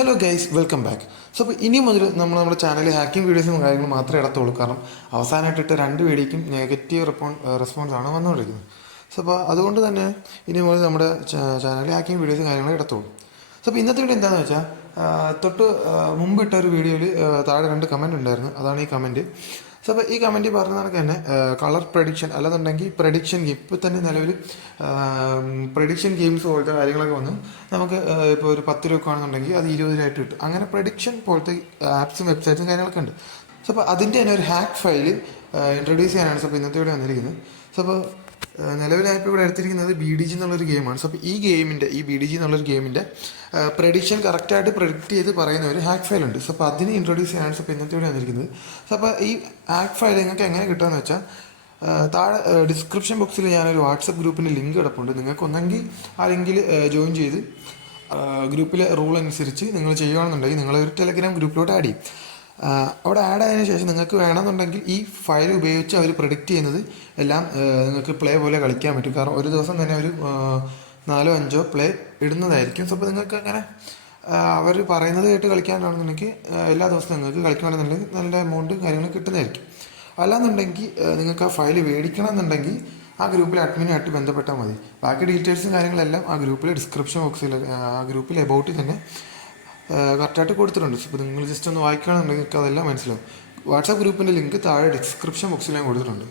Hello guys, welcome back. So അപ്പോൾ ഇനി മുതൽ നമ്മുടെ ചാനലിൽ ഹാക്കിംഗ് വീഡിയോസും കാര്യങ്ങളും മാത്രമേ ഇടത്തുള്ളൂ. കാരണം അവസാനമായിട്ടിട്ട് രണ്ട് വീഡിയോയ്ക്കും നെഗറ്റീവ് റെസ്പോൺസാണ് വന്നുകൊണ്ടിരിക്കുന്നത്. സോ അപ്പോൾ അതുകൊണ്ട് തന്നെ ഇനി മുതൽ നമ്മുടെ ചാനലിൽ ഹാക്കിംഗ് വീഡിയോസും കാര്യങ്ങളും ഇടത്തുള്ളൂ. സോ അപ്പോൾ ഇന്നത്തെ വീഡിയോ എന്താണെന്ന് വെച്ചാൽ തൊട്ട് മുമ്പ് ഇട്ട ഒരു വീഡിയോയിൽ താഴെ രണ്ട് കമൻറ്റ് ഉണ്ടായിരുന്നു. അതാണ് ഈ കമൻറ്റ്. സോ അപ്പോൾ ഈ കമൻറ്റ് പറഞ്ഞ കണക്ക് തന്നെ കളർ പ്രഡിക്ഷൻ അല്ലെന്നുണ്ടെങ്കിൽ പ്രഡിക്ഷൻ ഗെയിം ഇപ്പോൾ തന്നെ നിലവിൽ പ്രഡിക്ഷൻ ഗെയിംസ് പോലത്തെ കാര്യങ്ങളൊക്കെ വന്ന് നമുക്ക് ഇപ്പോൾ ഒരു 10 രൂപ ആണെന്നുണ്ടെങ്കിൽ അത് 20 രൂപയായിട്ട് കിട്ടും. അങ്ങനെ പ്രഡിക്ഷൻ പോലത്തെ ആപ്സും വെബ്സൈറ്റ്സും കാര്യങ്ങളൊക്കെ ഉണ്ട്. സോ അപ്പോൾ അതിൻ്റെ തന്നെ ഒരു ഹാക്ക് ഫയൽ ഇൻട്രൊഡ്യൂസ് ചെയ്യാനാണ് സോ അപ്പോൾ ഇന്നത്തെ ഇവിടെ വന്നിരിക്കുന്നത്. സോ അപ്പോൾ നിലവിലായപ്പോൾ ഇവിടെ എടുത്തിരിക്കുന്നത് BDG എന്നുള്ളൊരു ഗെയിമാണ്. സോ അപ്പോൾ ഈ BDG എന്നുള്ളൊരു ഗെയിമിൻ്റെ പ്രഡിക്ഷൻ കറക്റ്റായിട്ട് പ്രഡിക്റ്റ് ചെയ്ത് പറയുന്ന ഒരു ഹാക്ക് ഫയൽ ഉണ്ട്. സോ അപ്പോൾ അതിന് ഇൻട്രൊഡ്യൂസ് ചെയ്യാനാണ് സോ അപ്പോൾ ഇന്നത്തെ ഇവിടെ വന്നിരിക്കുന്നത്. സോ അപ്പോൾ ഈ ഹാക്ക് ഫയൽ നിങ്ങൾക്ക് എങ്ങനെ കിട്ടുകയെന്ന് വെച്ചാൽ താഴെ ഡിസ്ക്രിപ്ഷൻ ബോക്സിൽ ഞാനൊരു വാട്സപ്പ് ഗ്രൂപ്പിൻ്റെ ലിങ്ക് കിടപ്പുണ്ട്. നിങ്ങൾക്ക് ഒന്നെങ്കിൽ ആ ലിങ്കിൽ ജോയിൻ ചെയ്ത് ഗ്രൂപ്പിലെ റൂൾ അനുസരിച്ച് നിങ്ങൾ ചെയ്യുകയാണെന്നുണ്ടെങ്കിൽ നിങ്ങളൊരു ടെലഗ്രാം ഗ്രൂപ്പിലോട്ട് ആഡ് ചെയ്യും. അവിടെ ആഡ് ആയതിനു ശേഷം നിങ്ങൾക്ക് വേണമെന്നുണ്ടെങ്കിൽ ഈ ഫയൽ ഉപയോഗിച്ച് അവർ പ്രഡിക്റ്റ് ചെയ്യുന്നത് എല്ലാം നിങ്ങൾക്ക് പ്ലേ പോലെ കളിക്കാൻ പറ്റും. കാരണം ഒരു ദിവസം തന്നെ ഒരു 4-5 പ്ലേ ഇടുന്നതായിരിക്കും. സോ അപ്പോൾ നിങ്ങൾക്ക് അങ്ങനെ അവർ പറയുന്നത് കേട്ട് കളിക്കാനാണെന്നുണ്ടെങ്കിൽ എല്ലാ ദിവസവും നിങ്ങൾക്ക് കളിക്കുകയാണെന്നുണ്ടെങ്കിൽ നല്ല എമൗണ്ട് കാര്യങ്ങൾ കിട്ടുന്നതായിരിക്കും. അല്ലാന്നുണ്ടെങ്കിൽ നിങ്ങൾക്ക് ആ ഫയൽ മേടിക്കണം എന്നുണ്ടെങ്കിൽ ആ ഗ്രൂപ്പിൽ അഡ്മിനുമായിട്ട് ബന്ധപ്പെട്ടാൽ മതി. ബാക്കി ഡീറ്റെയിൽസും കാര്യങ്ങളെല്ലാം ആ ഗ്രൂപ്പിൽ ഡിസ്ക്രിപ്ഷൻ ബോക്സിൽ ആ ഗ്രൂപ്പിൽ എബൌട്ടിൽ തന്നെ കറക്റ്റായിട്ട് കൊടുത്തിട്ടുണ്ട്. ഇപ്പോൾ നിങ്ങൾ ജസ്റ്റ് ഒന്ന് വായിക്കുകയാണെന്നുണ്ടെങ്കിൽ നിങ്ങൾക്ക് അതെല്ലാം മനസ്സിലാവും. വാട്സാപ്പ് ഗ്രൂപ്പിൻ്റെ ലിങ്ക് താഴെ ഡിസ്ക്രിപ്ഷൻ ബോക്സിൽ ഞാൻ കൊടുത്തിട്ടുണ്ട്.